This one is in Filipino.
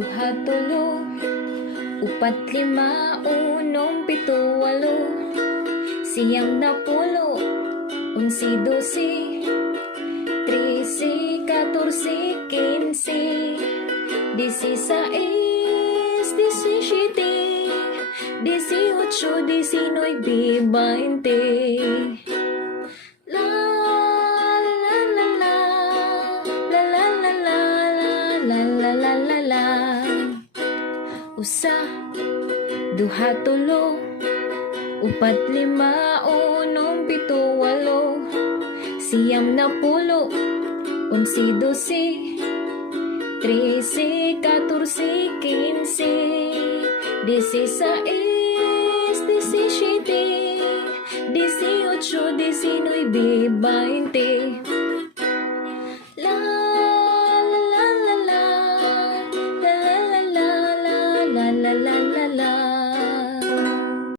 duha, tulo, upat, lima, unom, pito, walo, siyam na pulo, unsi, dosi, trisi, katorsi, kinsi, disisais, disisiete, disiocho, diecinueve, veinte. Usa, duha, tulo, upat, lima, unom, pito, walo, siyam na pulo, unsi, dosi, trisi, katorsi, kinsi, disisais, disisiete, disiocho, diecinueve, veinte.